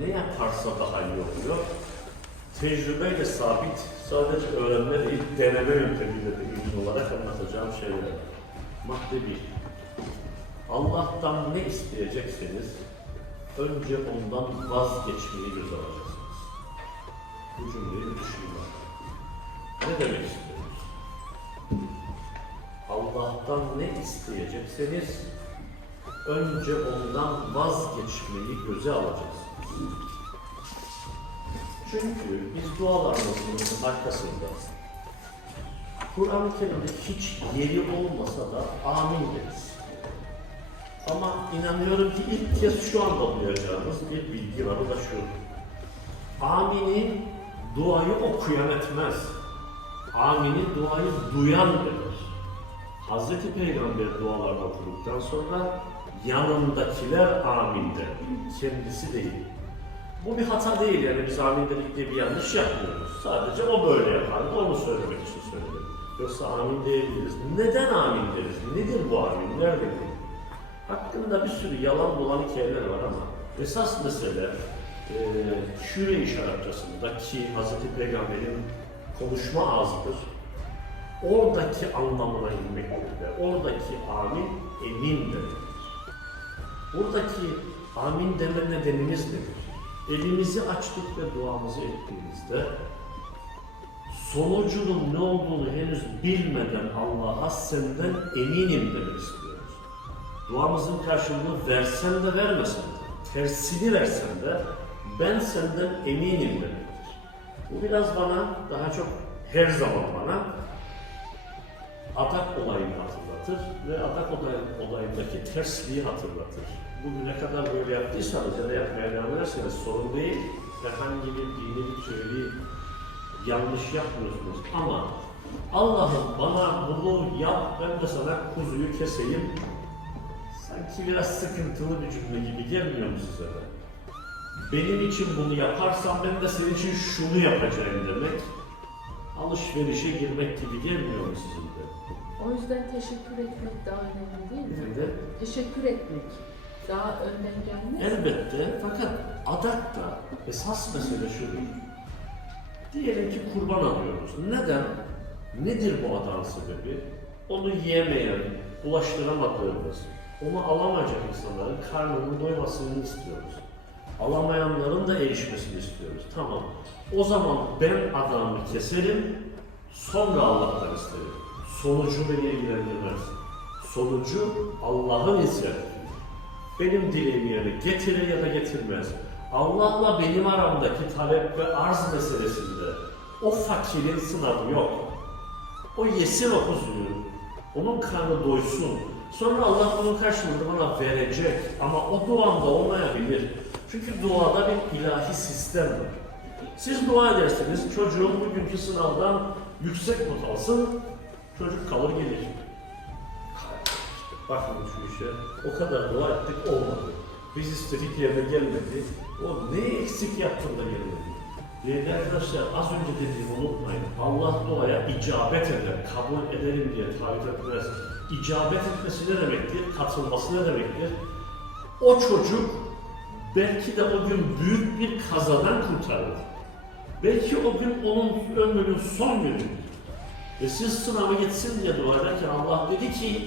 Ne yaparsa daha iyi oluyor. Tecrübeyle sabit, sadece öğrenme değil, deneme yöntemiyle de ilgili olarak anlatacağım şeyler. Madde bir. Allah'tan ne isteyecekseniz önce ondan vazgeçmeyi göze alacaksınız. Bu cümleyi düşünün. Ne demek istiyoruz? Allah'tan ne isteyecekseniz önce ondan vazgeçmeyi göze alacaksınız. Çünkü biz dualarımızın arkasında Kur'an-ı Kerim'de hiç yeri olmasa da amin deriz. Ama inanıyorum ki ilk kez şu anda duyacağımız bir bilgi var, o da şu. Amini duayı okuyan etmez. Amini duayı duyan eder. Hazreti Peygamber dualarını okuduktan sonra yanındakiler amin der. Kendisi değil. Bu bir hata değil yani biz amin diye bir yanlış yapmıyoruz. Sadece o böyle yapar. Onu söylemek için söyledim. Yoksa amin diyebiliriz. Neden amin deriz? Nedir bu amin? Nerede bu? Hakkında bir sürü yalan dolan hikayeler var ama esas mesele e, şure işaretçasında ki Hz. Peygamber'in konuşma ağzıdır. Oradaki anlamına inmektir ve oradaki amin emin demektir. Buradaki amin deme nedenimiz nedir? Elimizi açtık ve duamızı ettiğimizde sonucunun ne olduğunu henüz bilmeden Allah'a senden eminim demek istiyoruz. Duamızın karşılığını versen de vermesen de, tersini versen de ben senden eminim demektir. Bu biraz bana, daha çok her zaman bana adak olayını hatırlatır ve adak olay- olayındaki tersliği hatırlatır. Bugüne kadar böyle yaptıysanız ya da yapmaya devam ederseniz sorun değil. Herhangi bir dini ritüeli yanlış yapmıyorsunuz ama Allah'ım bana bunu yap, ben de sana kuzuyu keseyim. Sanki biraz sıkıntılı bir cümle gibi gelmiyor mu size? Benim için bunu yaparsan ben de senin için şunu yapacağım demek. Alışverişe girmek gibi gelmiyor mu sizin de? O yüzden teşekkür etmek daha önemli değil mi? Efendim? Teşekkür etmek daha önden gelmez. Elbette fakat adak da esas mesele şudur. Diyelim ki kurban alıyoruz. Neden? Nedir bu adağın sebebi? Onu yiyemeyen, bulaştıramadığımız, onu alamayacak insanların karnının doymasını istiyoruz. Alamayanların da erişmesini istiyoruz. Tamam. O zaman ben adamı keserim, sonra Allah'tan isterim. Sonucu beni ilgilendirmez. Sonucu Allah'ın inisiyatifi benim dileğimi yerine getirir ya da getirmez. Allah'la benim aramdaki talep ve arz meselesinde o fakirin sınavı yok. O yesin o kuzuyu, onun karnı doysun. Sonra Allah bunun karşılığında bana verecek ama o duamda olmayabilir. Çünkü duada bir ilahi sistem var. Siz dua ederseniz çocuğum bugünkü sınavdan yüksek not alsın, çocuk kalır gelir. Bakın şu işe, o kadar dua ettik olmadı. Biz istedik yerine gelmedi. O ne eksik yaptın da gelmedi. Değerli arkadaşlar az önce dediğimi unutmayın. Allah duaya icabet eder, kabul ederim diye tarif etmez. İcabet etmesi ne demektir? Katılması ne demektir? O çocuk belki de o gün büyük bir kazadan kurtarılır. Belki o gün onun ömrünün son günüdür. Ve siz sınavı geçsin diye dua ederken Allah dedi ki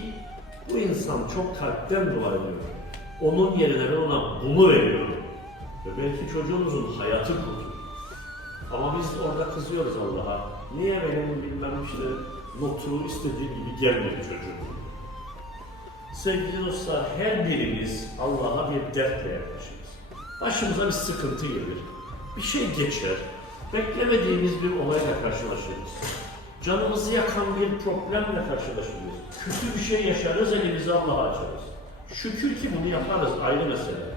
bu insan çok kalpten dua ediyor. Onun yerine ben ona bunu veriyorum. Ve belki çocuğunuzun hayatı kurtulur. Ama biz orada kızıyoruz Allah'a. Niye benim bilmem işte notu istediğim gibi gelmedi çocuğum? Sevgili dostlar, her birimiz Allah'a bir dertle yaklaşırız. Başımıza bir sıkıntı gelir. Bir şey geçer. Beklemediğimiz bir olayla karşılaşırız. Canımızı yakan bir problemle karşılaşırız. Kötü bir şey yaşarız, elimizi Allah'a açarız. Şükür ki bunu yaparız, ayrı mesele.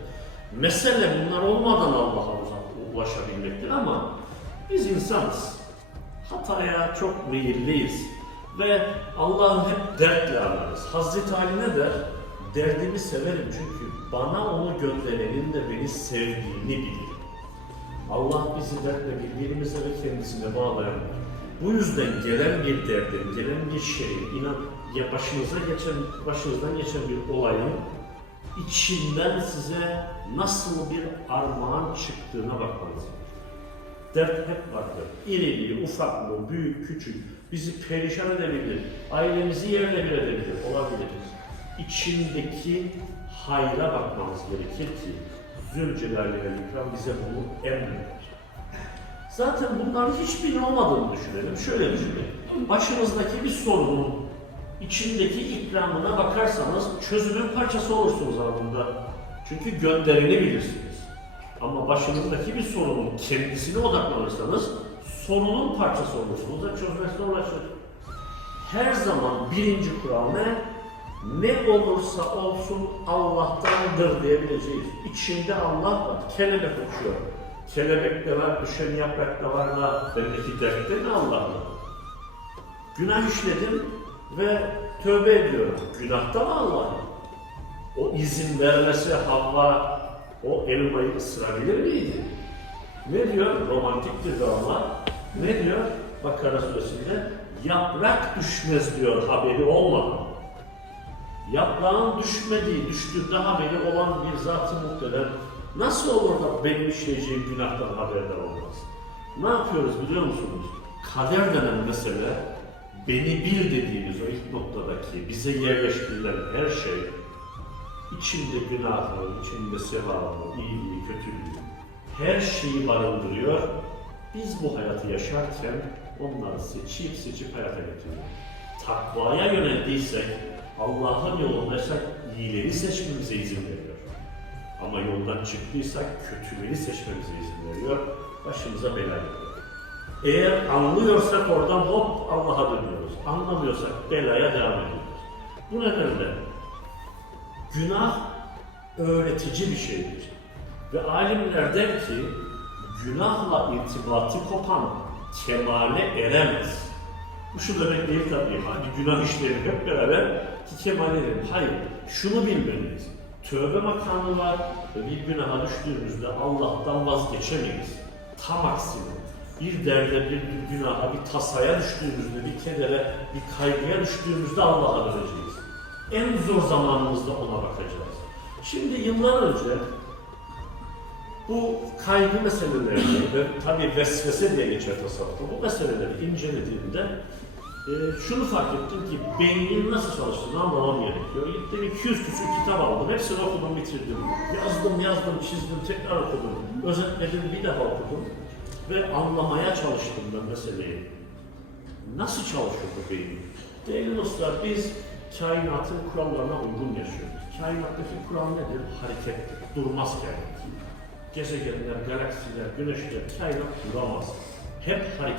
Mesele bunlar olmadan Allah'a ulaşabilmektir ama biz insanız. Hataya çok meyilliyiz. Ve Allah'ı hep dertle ararız. Hazreti Ali ne der? Derdimi severim çünkü bana onu gönderenin de beni sevdiğini bilir. Allah bizi dertle birbirimize ve kendisine bağlayan. Bu yüzden gelen bir derdin, gelen bir şeyin, inan ya başınıza geçen, başınızdan geçen bir olayın içinden size nasıl bir armağan çıktığına bakmanız. Dert hep vardır. İriliği, ufaklığı, büyük, küçük bizi perişan edebilir. Ailemizi yerle bir edebilir, olabiliriz. İçindeki hayra bakmamız gerekir ki Zülcelal'le İkram bize bunu emreder. Zaten bunların hiçbirinin olmadığını düşünelim. Şöyle düşünelim. Başınızdaki bir sorunun içindeki ikramına bakarsanız çözümün parçası olursunuz anında. Çünkü gönderini bilirsiniz. Ama başınızdaki bir sorunun kendisine odaklanırsanız sorunun parçası olursunuz ve çözmesine ulaşır. Her zaman birinci kural ne? Ne olursa olsun Allah'tandır diyebileceğiz. İçinde Allah var. Kelebek uçuyor. Kelebek de var, düşen yaprak da var da bendeki dertte ne Allah'la? Günah işledim ve tövbe ediyorum. Günahta mı Allah? O izin vermesi Havva o elmayı ısırabilir miydi? Ne diyor? Romantik bir drama. Ne diyor? Bakara suresinde yaprak düşmez diyor haberi olmadan. Yaprağın düşmediği, düştüğünde haberi olan bir zat-ı muhtemel nasıl olur da benim işleyeceğim günahtan haberdar olmaz? Ne yapıyoruz biliyor musunuz? Kader denen mesele beni bil dediğimiz o ilk noktadaki bize yerleştirilen her şey içinde günahı, içinde sevabı, iyiliği, kötülüğü her şeyi barındırıyor. Biz bu hayatı yaşarken onları seçip seçip hayata getiriyoruz. Takvaya yöneldiysek, Allah'ın yolundaysak iyileri seçmemize izin veriyor. Ama yoldan çıktıysak kötüleri seçmemize izin veriyor. Başımıza bela geliyor. Eğer anlıyorsak oradan hop Allah'a dönüyoruz. Anlamıyorsak belaya devam ediyoruz. Bu nedenle günah öğretici bir şeydir. Ve alimler der ki günahla irtibatı kopan kemale eremez. Bu şu demek değil tabii. Hadi günah işleyelim hep beraber ki kemale erelim. Hayır. Şunu bilmeliyiz. Tövbe makamı var ve bir günaha düştüğümüzde Allah'tan vazgeçemeyiz. Tam aksine bir derde, bir, günaha, bir tasaya düştüğümüzde, bir kedere, bir kaygıya düştüğümüzde Allah'a döneceğiz. En zor zamanımızda ona bakacağız. Şimdi yıllar önce bu kaygı meseleleri ve tabii vesvese diye geçer tasavvufta bu meseleleri incelediğimde e, şunu fark ettim ki beynin nasıl çalıştığını anlamam gerekiyor. Gittim 200 küsur kitap aldım, hepsini okudum, bitirdim. Yazdım, yazdım, çizdim, tekrar okudum. Özetledim, bir daha okudum. Ve anlamaya çalıştım ben meseleyi. Nasıl çalışıyor bu beyin? Değerli dostlar, biz kainatın kurallarına uygun yaşıyoruz. Kainattaki kural nedir? Harekettir, durmaz kainat. Gezegenler, galaksiler, güneşler, kainat duramaz. Hep hareket